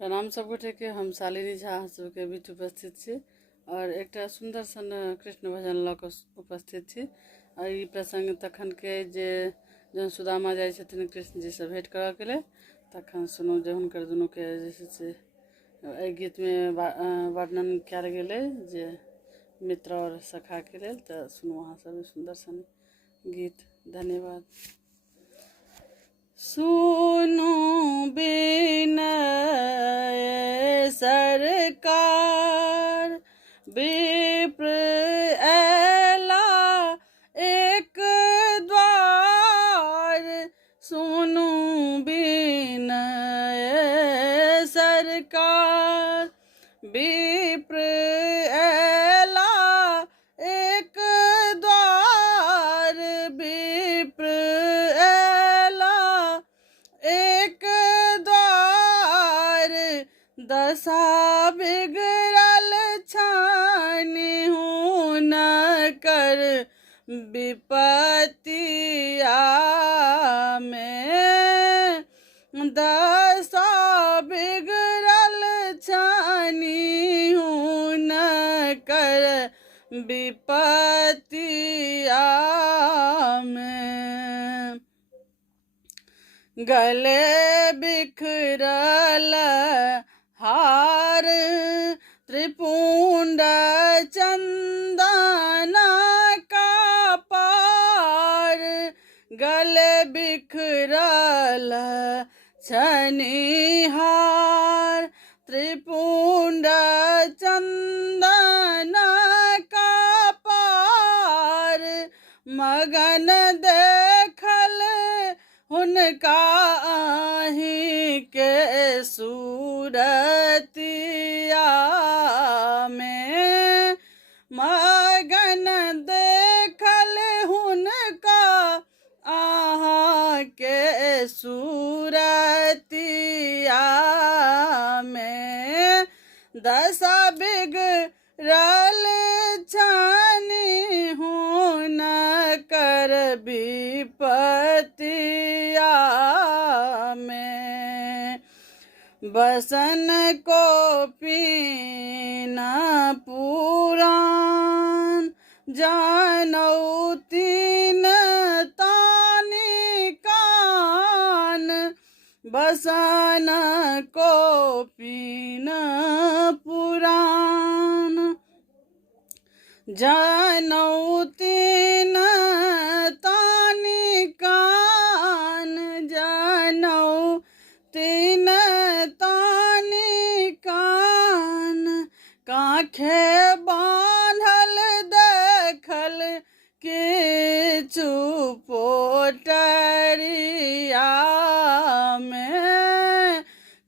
प्रणाम सबगोटे के। हम शालिनी झा सबके बीच उपस्थित छी और एक सुंदर सन कृष्ण भजन लऽ कऽ उपस्थित छी। और ई प्रसंग तखन के जे जहन सुदामा जाइ छथिन कृष्ण जी से भेंट करऽ के लेल, तखन सुनू जे हुनकर दुनू के जे छै से एहि गीत में वर्णन कयल गेलै जे मित्र और सखा के लेल। तऽ सुनू अहाँ सब सुंदर सन गीत। धन्यवाद। सुनू बिनय सरकार, विप्र ऐला एक द्वार। सुनू बिनय सरकार, विप्र ऐला एक द्वार। विप्र एक द्वार, दशा बिगड़ल छानिहु न कर विपत्तिया में। दशा बिगड़ल छानिहु न कर विपत्तिया में। गले बिखरल हार, त्रिपुंड चंदन का पार। गले बिखरल छनिहार, त्रिपुंड चंदन का पार। मगन देखल हुनका आही के सूरतिया में। मगन देखल हुनका आहा के सूरतिया में। दशा बिगड़ल छानिहु न कर विपत्तिया में। बसन को पीना पुराण, जानौ तीन तानि कान। बसन को पीना पुराण, जानौ तीन तानि कान। जानौ तीन तानि कान, काखे बान्हल देखल किछु पोटरिया में।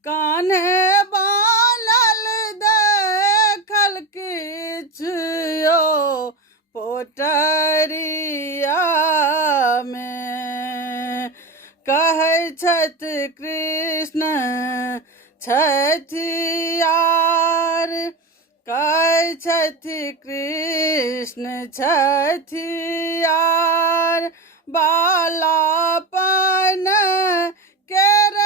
कान्हे बान्हल देखल किछु पोटरिया में। कहै छथि कृष्ण छठियार, कहै छथि कृष्ण छठियार। बालापन केर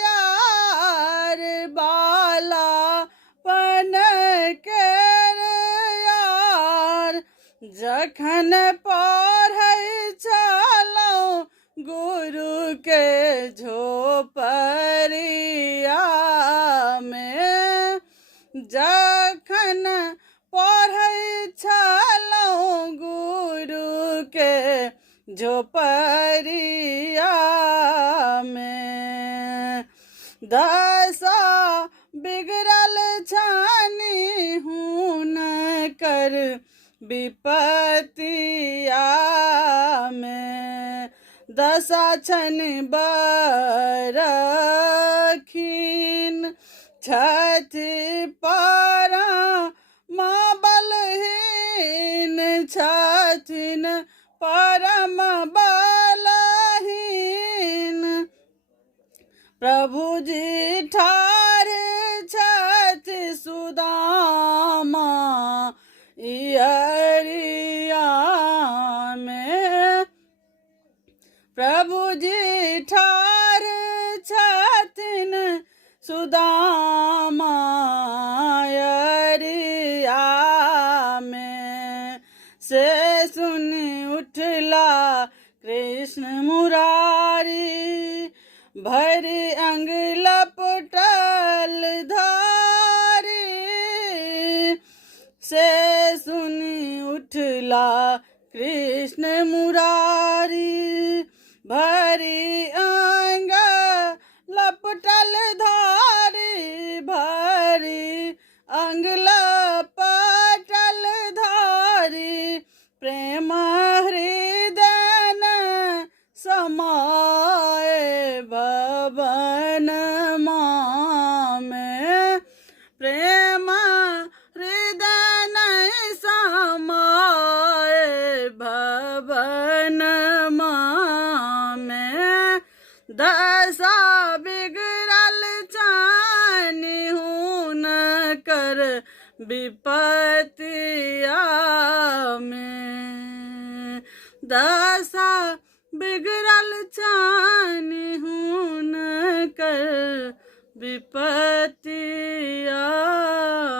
यार, बालापन केर यार। जखन पढ़ै छलहुँ गुरु के झोपड़िया में। जखन पढ़ै छलहुँ गुरु के झोपड़िया में। दशा बिगड़ल छानिहु न कर विपत्तिया में। दशा छन बरखीन, छथि परम बलहीन। छथिन परम बलहीन, प्रभु जी ठाढ़ छथि सुदामा इयरिया में। प्रभु जी ठाढ़ छथिन सुदामा भरी अंग लपटल धारी से सुनी उठला कृष्ण मुरारी। भरी अंग लपटल धारी, भरी अंग लपटल धारी, प्रेम हृदय न समाए भवन में। प्रेम हृदय नहीं समाए भवन में। दशा बिगड़ल चानी हूँ न कर विपत्तिया में। दशा बिगड़ल चानी हूँ न कर विपत्ति